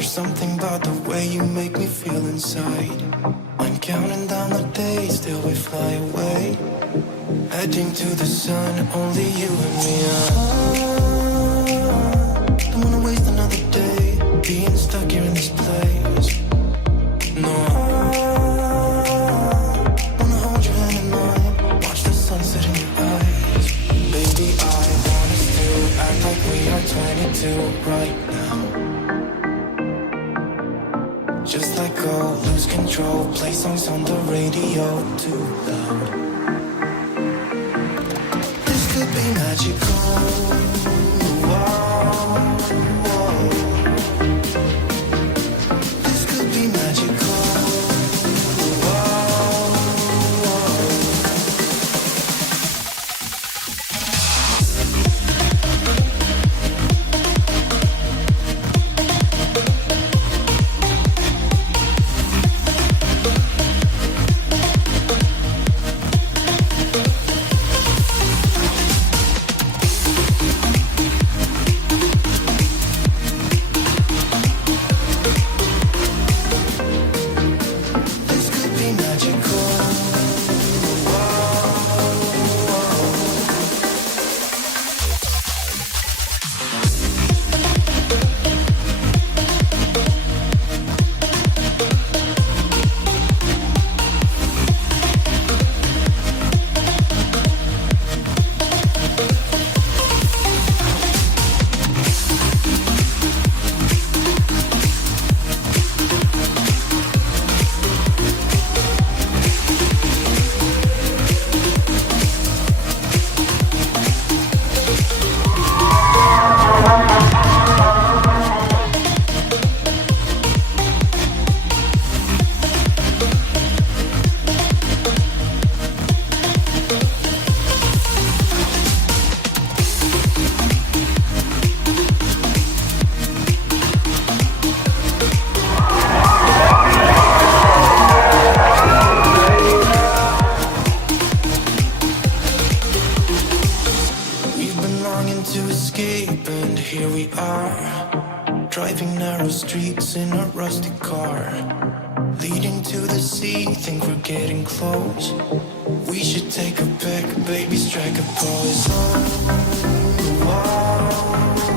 there's something about the way you make me feel inside. I'm counting down the days till we fly away, heading to the sun, only you and me. Don't wanna waste another day being stuck here in this place. No, wanna hold your hand in mine, watch the sunset in your eyes. Baby, I want us to act like we are 22 right now. Just let go, lose control, play songs on the radio too loud. This could be magical. Wow, wow. This could be magical. Wow, wow. This could be magical. We've been longing to escape, and here we are, driving narrow streets in a rusty car, leading to the sea. Think we're getting close. We should take a pic, baby, strike a pose. Oh, wow.